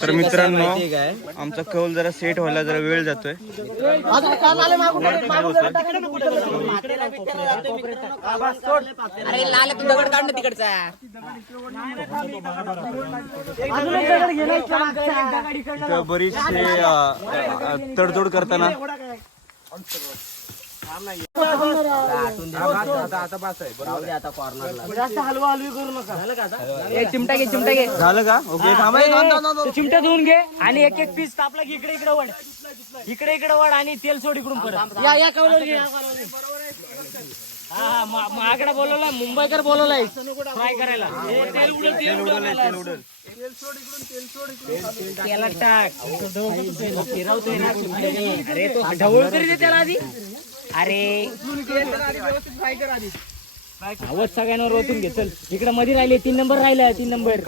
तर मित्रांनो आमचा कौल जरा सेट व्हायला जरा वेळ जातोय. अरे लाल तू दगड काढ ना तिकडचा. इथं बरीचसे तडजोड करताना चिमटा घे चिमटा घे. झालं का? ओके चिमटा धुवून घे आणि एक एक पीस तापला की इकडे इकडे वड, इकडे इकडे वड आणि तेल सोड इकडून परत. या कवलर घे. हा माकडा बोलवला, मुंबईकर बोलवलाय फ्राय करायला. तेल उडल तेल उडल त्याला टाक. फिरवतोय ना. अरे तो ढवळ तरी दे त्याला आधी. अरे आवाज सगळ्यांवर ओतून घे. चल इकडे मध्ये राहिले 3 नंबर राहिला. 3 नंबर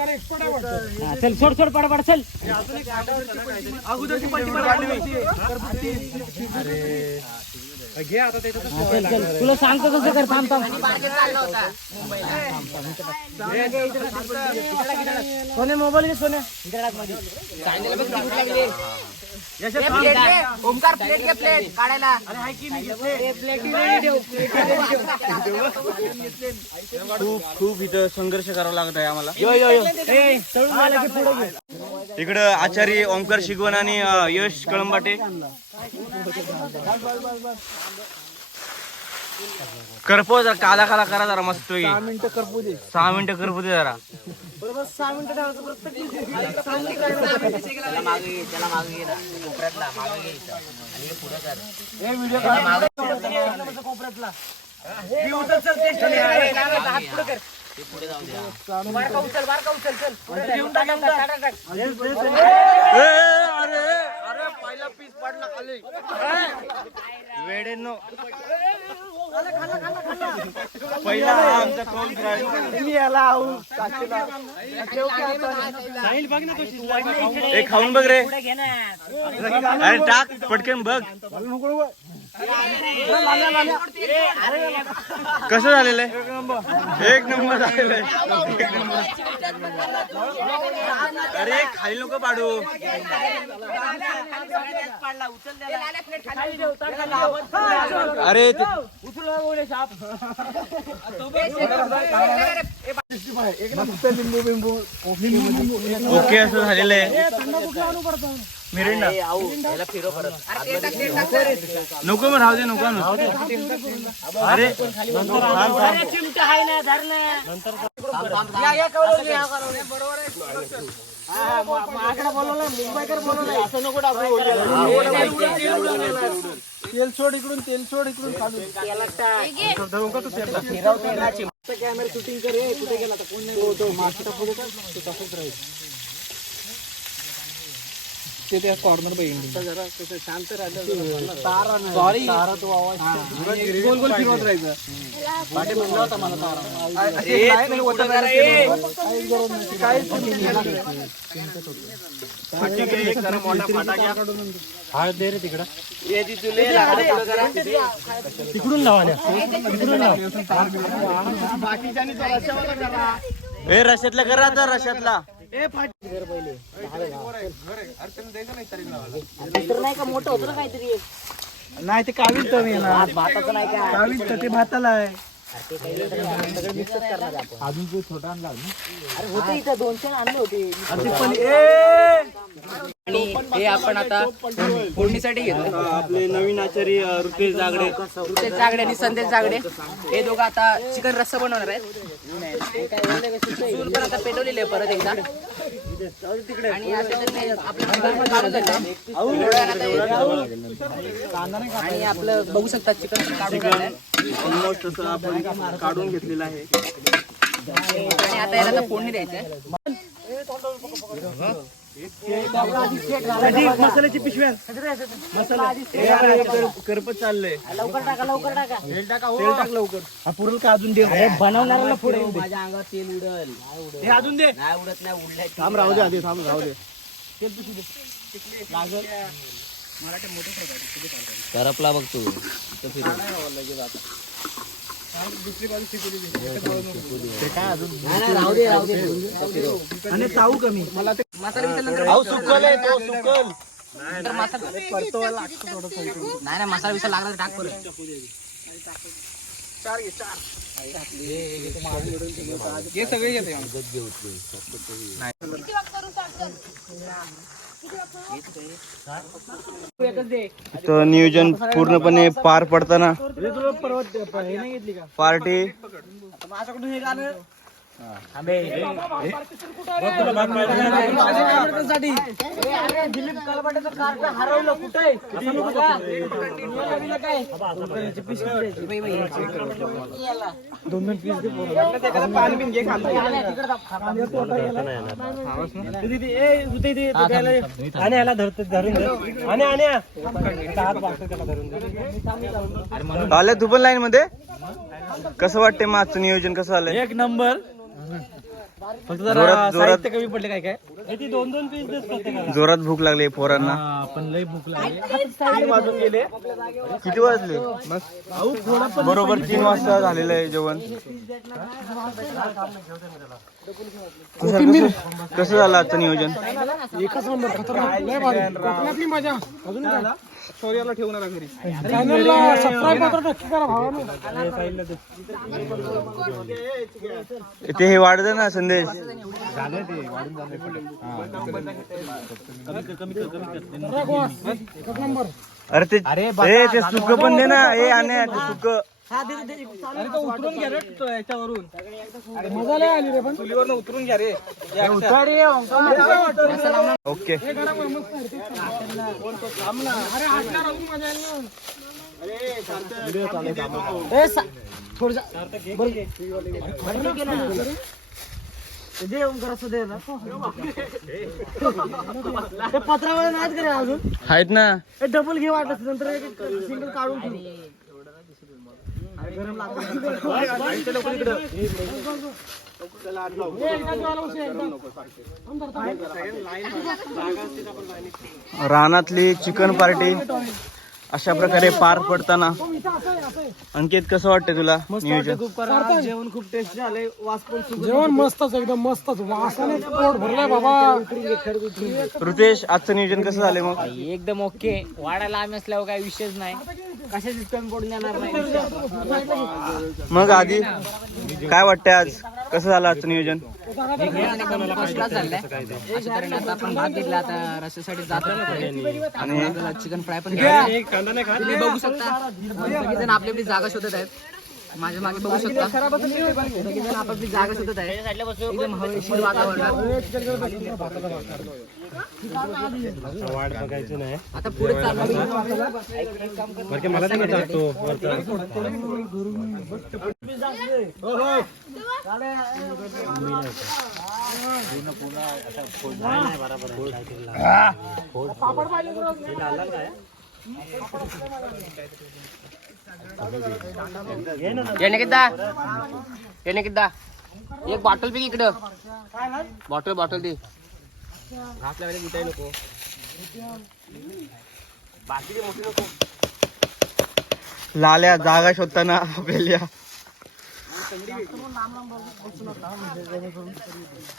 चल सोड सोड पडापड चल. चल चल तुला सांगतो कसं कर. थांब थांब. सोने मोबाईल घे. सोने ओमकार प्लेट घे. प्लेट काढायला. खूप इथं संघर्ष करावा लागत आहे आम्हाला. इकडं आचार्य ओमकार शिगवण आणि यश कळंबाटे. करपो जरा काला काला करा जरा मस्त. 6 मिनिटं करपू दे. 6 मिनिटं करपू दे जरा. त्याला मागे घे. त्याला मागे घे ना. कोपऱ्यातला मागे घ्यायचं आणि हे पुढे कर. कोपऱ्यातला ते पुढे जाऊन द्या. बारका उचल बारका उचल. चल अरे पहिला पीस पडला खाली. वेडेनो पहिला आमचा कौल खाऊन बघ रे. अरे टाक पटकन बघ कसं झालेलं आहे. 1 नंबर झालेलं आहे. अरे खाली नको पाडू. अरे ओके असं झालेलं आहे. मिरिंडा नको मग राहू दे. नको अरे चिमटा आहे ना धरणं. आकडा बोलवला, मुंबईकर बोलवलाय. असं नको टाकू. तेल सोड इकडून. तेल सोड इकडून. कॅमेरा शूटिंग कर. कुठे गेला तर कोण नाही. तो मास्टर टाकू का तो तसंच राहील. ते त्या कॉर्नर पाहिजे जरा कसं शांत राहिलं. सॉरी तारा तो आवाज गोल गोल फिरवत राहायचं. पाटे म्हणला होता मला तारा. हा दे रे तिकडं. तिकडून लावा. तिकडून लावा. ए रश्यातला करा आता. रश्यातला नाही का मोठं होतं ना काहीतरी. नाही ते कावीच तर नाही ना. भाताचं नाही का. कावीच तर ते भाताला आहे. अजून तो छोटा आणला अरे होते इथं 200 आणले होते. आणि हे आपण आता फोडणीसाठी घेतो. आपले नवीन आचार्य रुपेश जागडे आणि संदेश जागडे हे दोघं आता चिकन रस्सा बनवणार आहेत. चूल पण आता पेटवलेली आहे परत एकदा. आणि आणि आपलं बघू शकता चिकन ऑलमोस्ट असं आपण काढून घेतलेलं आहे. आणि आता याला फोडणी द्यायची आहे. मसाल्याची पिशव्या करपत चाललंय. लवकर टाका लवकर टाका. तेल टाक लवकर. हा पुरल का अजून दे. बनवणाऱ्याला पुढे माझ्या अंगावर तेल उडल. हे अजून दे. नाही उडत नाही. उडलाय. थांब राहू दे. आधी थांब राहू दे. करपला बघ तू. आणि चावू कमी मला ते सुकल आहे तो सुकल. नाही मसाला विसा लागला तर टाक परत. हे सगळे येते इथं नियोजन पूर्णपणे पार पडताना पार्टी माझ्याकडून हे गाणं दिलीप कलबाटेचं कार्ड हरवलं कुठे दोन पीस पाणी बिन घे आणि याला धरून आल्या तू पण लाईन मध्ये. कसं वाटतंय मागचं नियोजन कसं आलंय? एक नंबर. फक्त जोरात- साहित्य कमी पडले काय काय ती दोन पीस देत प्रत्येकाला. जोरात भूक लागली पोरांना. पण लई भूक लागली वाजून गेले. किती वाजले? बरोबर 3 वाजता झालेलं आहे जेवण. कसं झालं आजचं नियोजन? एकच नंबर खतरनाक लय भारी. कोकणातली मजा अजून काय शौर्याला ठेवणार घरी. चॅनलला सबस्क्राइब मात्र नक्की करा भावानो. ते हे वाढतं ना संदेश. एकच नंबर. अरे ते सुक पण दे ना. हे आणे ते सुक. अरे तो उतरून घ्या रे याच्यावरून. मजा लय आली रे पण चुलीवरून उतरून घ्या रे. ओके. अरे हातला राहून मजा आली. पत्रावळ नाहीत करे अजून आहेत ना. डबल घे वाटत नंतर सिंगल काढून ठेव. रानातली चिकन पार्टी अशा प्रकारे पार पडताना. अंकित कसं वाटतंय तुला नियोजन? जेवण खूप टेस्ट झालंय. वास पण जेवण मस्तच एकदम मस्तच. वासाने पोट भरलाय बाबा. ऋतेश आजचं नियोजन कसं झालंय मग? एकदम ओके. वाढायला आम्ही असल्यावर काही विषयच नाही. कशाचीच कमी पडून जाणार नाही. मग आधी काय वाटतंय आज कसं झालं आजचं नियोजन? आपण भात घेतला आता रस्त्यासाठी जात आणि चिकन फ्राय पण तुम्ही बघू शकता. सगळेजण आपली आपली जागा शोधत आहेत. माझ्या मागे बघू शकता सगळेजण आपापली जागा शोधत आहेत. एकदम हवेशीर वातावरण. आता पुढे येणे किद्दा एक बॉटल पिक इकडं. बॉटल दे. लाल्या जागा शोधताना बेल्या.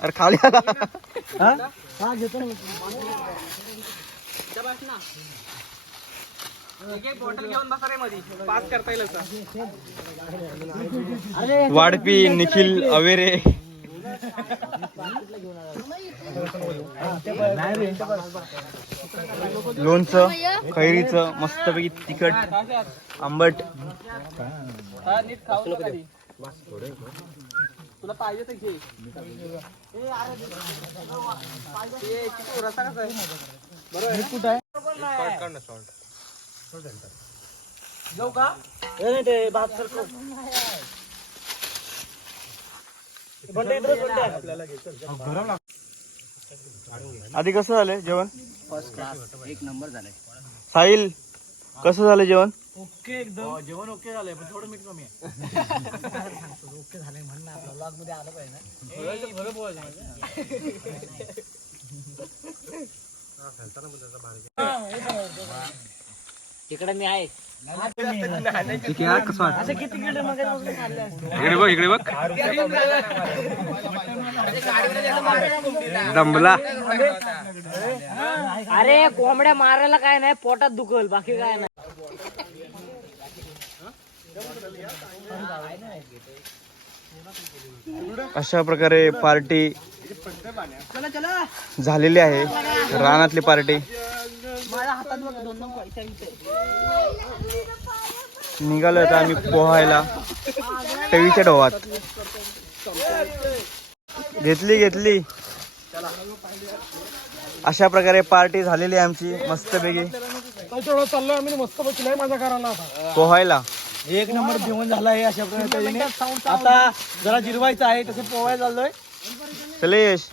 अरे खाली आला. बॉटल घेऊन बसा रे मध्ये. पास करता येईल असं. वाढपी निखिल अवेरे. लोणचं कैरीचं मस्तपैकी तिखट आंबट. तुला पाहिजे तर घे. रसा कसा आहे? बरोबर कुठं आहे? जाऊ का? ते भात सरको. आधी कसं झालंय जेवण? फर्स्ट क्लास एक नंबर झालाय. साहिल कसं झालं जेवण? ओके एकदम. जेवण ओके झालंय पण थोडं मीठ कमी आहे. ओके झालंय म्हणणं आपल्या व्लॉग मध्ये आलं पाहिजे ना. तिकडे मी आहे इकडे बघ इकडे बघ दमला. अरे कोंबड्या मारायला काय नाही, पोटात दुखल, बाकी काय नाही. अशा प्रकारे पार्टी झालेली आहे, रानातली पार्टी. निघालो आता आम्ही पोहायला टवीच्या डोहात. घेतली अशा प्रकारे पार्टी झालेली आहे आमची मस्तपैकी चाललोय आम्ही मस्त बसलोय माझ्या घराला आता. पोहायला. एक नंबर जेवण झाला आहे अशा प्रकारे. आता जरा जिरवायचं आहे, तसं पोहायला चाललोय. चले यश.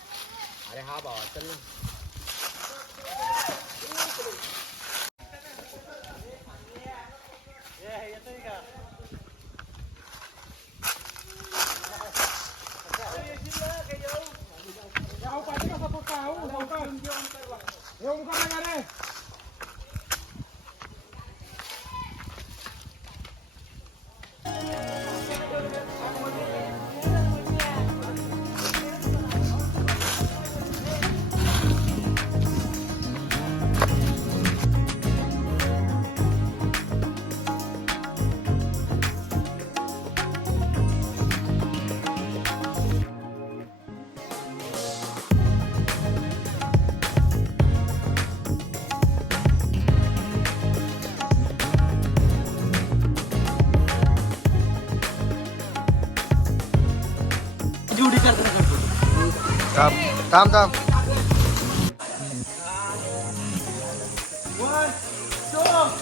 थांब. One, two.